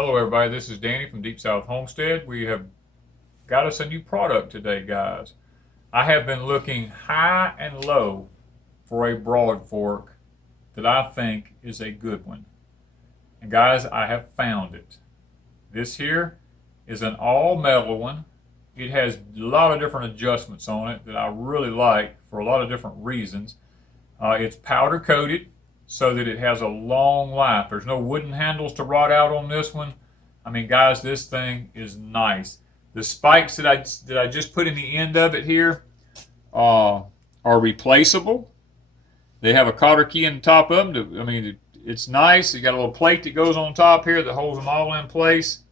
Hello everybody, this is Danny from Deep South Homestead. We have got us a new product today, guys. I have been looking high and low for a Broadfork that I think is a good one. And guys, I have found it. This here is an all metal one. It has a lot of different adjustments on it that I really like for a lot of different reasons. It's powder coated so that it has a long life. There's no wooden handles to rot out on this one. I mean, guys, this thing is nice. The spikes that I just put in the end of it here are replaceable. They have a cotter key in the top of them. It's nice. You got a little plate that goes on top here that holds them all in place.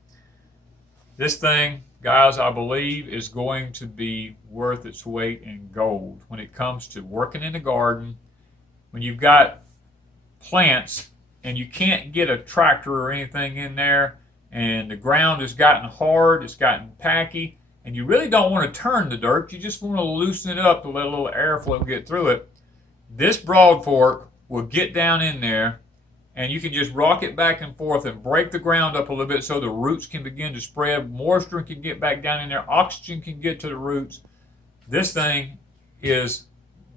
This thing, guys, I believe is going to be worth its weight in gold when it comes to working in the garden. When you've got plants and you can't get a tractor or anything in there, and the ground has gotten hard, it's gotten packy, and you really don't want to turn the dirt, you just want to loosen it up to let a little airflow get through it. This Broadfork will get down in there and you can just rock it back and forth and break the ground up a little bit so the roots can begin to spread, moisture can get back down in there, oxygen can get to the roots. This thing is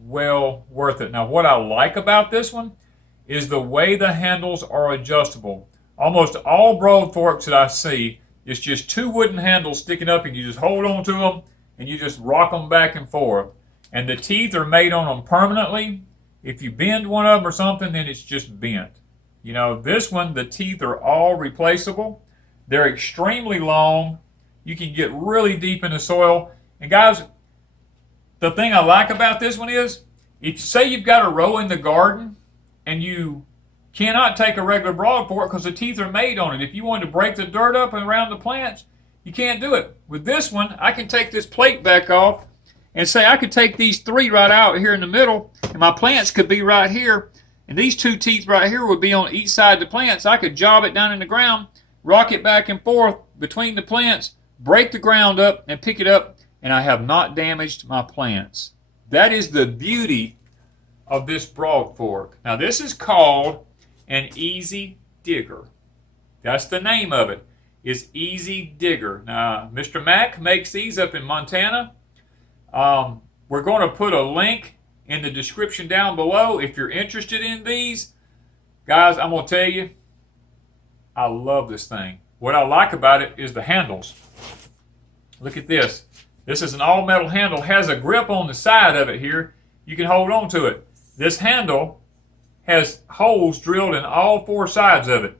well worth it. Now what I like about this one is the way the handles are adjustable. Almost all Broadforks that I see, it's just two wooden handles sticking up and you just hold on to them and you just rock them back and forth. And the teeth are made on them permanently. If you bend one of them or something, then it's just bent. You know, this one, the teeth are all replaceable. They're extremely long. You can get really deep in the soil. And guys, the thing I like about this one is, if you say you've got a row in the garden and you cannot take a regular Broadfork because the teeth are made on it. If you wanted to break the dirt up and around the plants, you can't do it. With this one, I can take this plate back off and say I could take these three right out here in the middle, and my plants could be right here, and these two teeth right here would be on each side of the plants. I could job it down in the ground, rock it back and forth between the plants, break the ground up, and pick it up, and I have not damaged my plants. That is the beauty of this Broadfork. Now this is called an Easy Digger. That's the name of it, is Easy Digger. Now Mr. Mack makes these up in Montana. We're going to put a link in the description down below if you're interested in these. Guys, I'm going to tell you, I love this thing. What I like about it is the handles. Look at this. This is an all metal handle, has a grip on the side of it here. You can hold on to it. This handle has holes drilled in all four sides of it.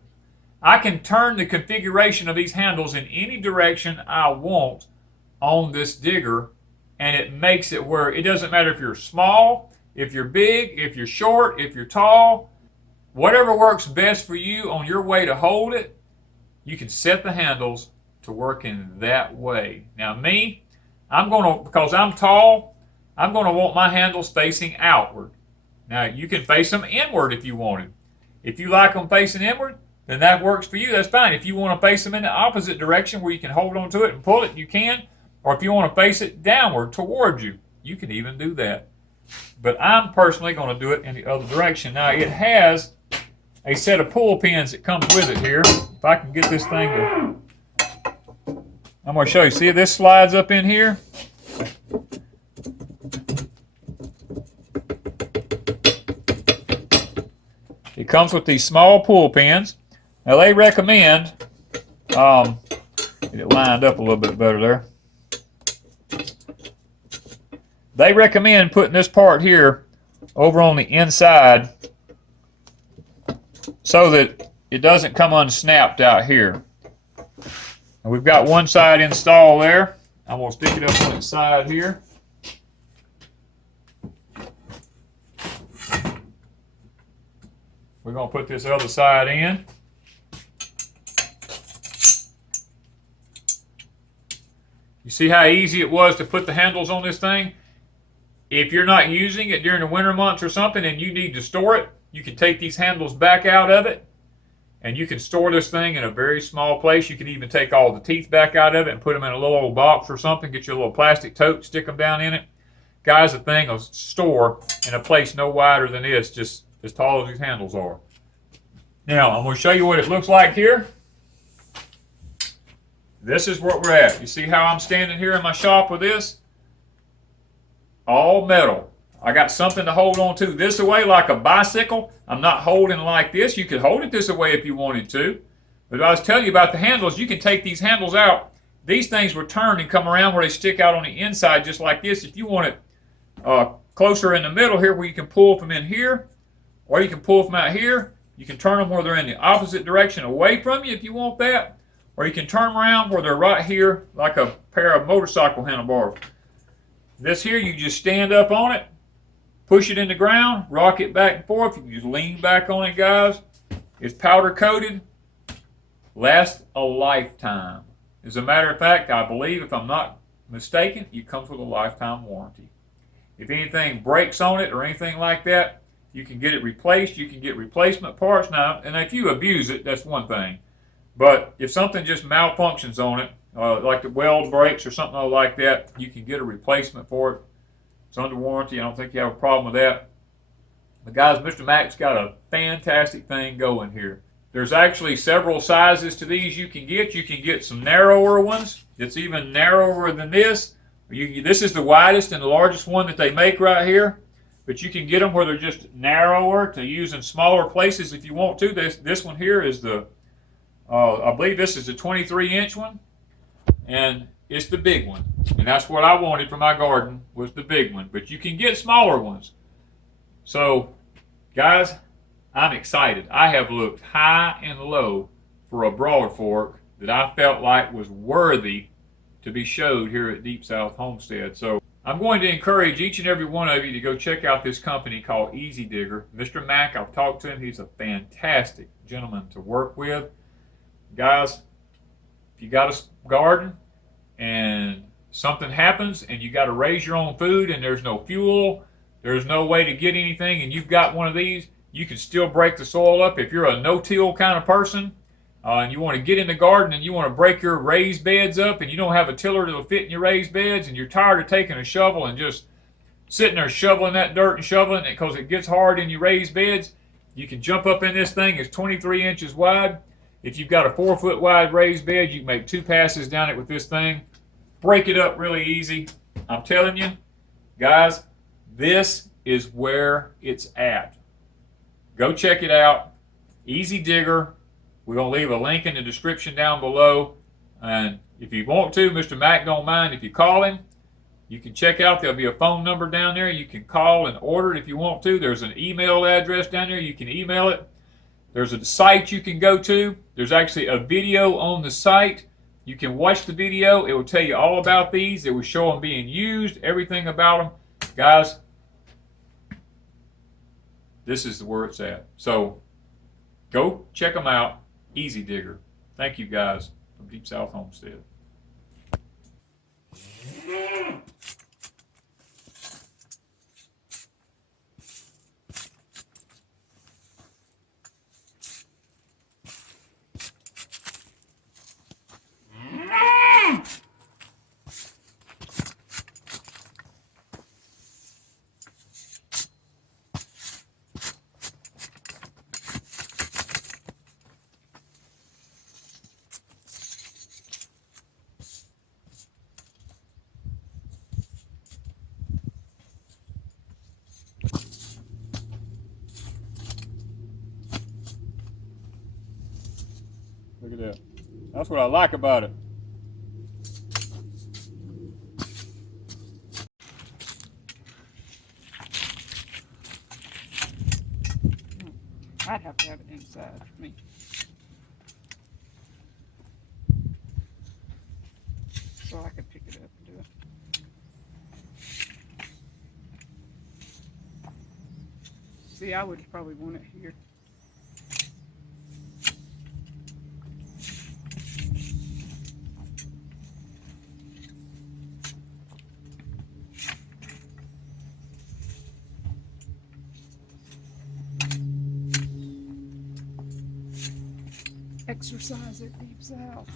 I can turn the configuration of these handles in any direction I want on this digger, and it makes it where it doesn't matter if you're small, if you're big, if you're short, if you're tall, whatever works best for you on your way to hold it, you can set the handles to work in that way. Now me, because I'm tall, I'm going to want my handles facing outward. Now, you can face them inward if you wanted. If you like them facing inward, then that works for you. That's fine. If you want to face them in the opposite direction where you can hold on to it and pull it, you can. Or if you want to face it downward towards you, you can even do that. But I'm personally going to do it in the other direction. Now, it has a set of pull pins that comes with it here. If I can get this thing to... I'm going to show you. See, this slides up in here. It comes with these small pull pins. Now they recommend, get it lined up a little bit better there. They recommend putting this part here over on the inside so that it doesn't come unsnapped out here. And we've got one side installed there. I'm going to stick it up on its side here. We're going to put this other side in. You see how easy it was to put the handles on this thing? If you're not using it during the winter months or something and you need to store it, you can take these handles back out of it and you can store this thing in a very small place. You can even take all the teeth back out of it and put them in a little old box or something. Get you a little plastic tote, stick them down in it. Guys, the thing will store in a place no wider than this, just as tall as these handles are. Now, I'm going to show you what it looks like here. this is where we're at. You see how I'm standing here in my shop with this? All metal. I got something to hold on to this away like a bicycle. I'm not holding like this. You could hold it this way if you wanted to. But I was telling you about the handles. You can take these handles out. These things will turn and come around where they stick out on the inside just like this. If you want it closer in the middle here where you can pull from in here, or you can pull from out here, you can turn them where they're in the opposite direction away from you if you want that. Or you can turn them around where they're right here like a pair of motorcycle handlebars. This here, you just stand up on it, push it in the ground, rock it back and forth. You can just lean back on it, guys. It's powder coated. Lasts a lifetime. As a matter of fact, I believe, if I'm not mistaken, it comes with a lifetime warranty. If anything breaks on it or anything like that, you can get it replaced. You can get replacement parts now. And if you abuse it, that's one thing. But if something just malfunctions on it, like the weld breaks or something like that, you can get a replacement for it. It's under warranty. I don't think you have a problem with that. But guys, Mr. Mac's got a fantastic thing going here. There's actually several sizes to these you can get. You can get some narrower ones. It's even narrower than this. This is the widest and the largest one that they make right here. But you can get them where they're just narrower to use in smaller places if you want to. This one here is the, I believe this is the 23-inch one. And it's the big one. And that's what I wanted for my garden, was the big one. But you can get smaller ones. So, guys, I'm excited. I have looked high and low for a Broadfork that I felt like was worthy to be showed here at Deep South Homestead. So I'm going to encourage each and every one of you to go check out this company called Easy Digger. Mr. Mac, I've talked to him. He's a fantastic gentleman to work with. Guys, if you got a garden and something happens and you got to raise your own food and there's no fuel, there's no way to get anything, and you've got one of these, you can still break the soil up. If you're a no-till kind of person and you want to get in the garden and you want to break your raised beds up and you don't have a tiller that'll fit in your raised beds and you're tired of taking a shovel and just sitting there shoveling that dirt and shoveling it because it gets hard in your raised beds, you can jump up in this thing. It's 23 inches wide. If you've got a 4-foot wide raised bed, you can make 2 passes down it with this thing. Break it up really easy. I'm telling you, guys, this is where it's at. Go check it out. Easy Digger. We're going to leave a link in the description down below. And if you want to, Mr. Mac don't mind if you call him. You can check out, there'll be a phone number down there. You can call and order it if you want to. There's an email address down there. You can email it. There's a site you can go to. There's actually a video on the site. You can watch the video. It will tell you all about these. It will show them being used, everything about them. Guys, this is where it's at. So go check them out. Easy Digger. Thank you, guys, from Deep South Homestead. Look at that. That's what I like about it. I'd have to have it inside for me. So I could pick it up and do it. See, I would probably want it here. Exercise at Deep South.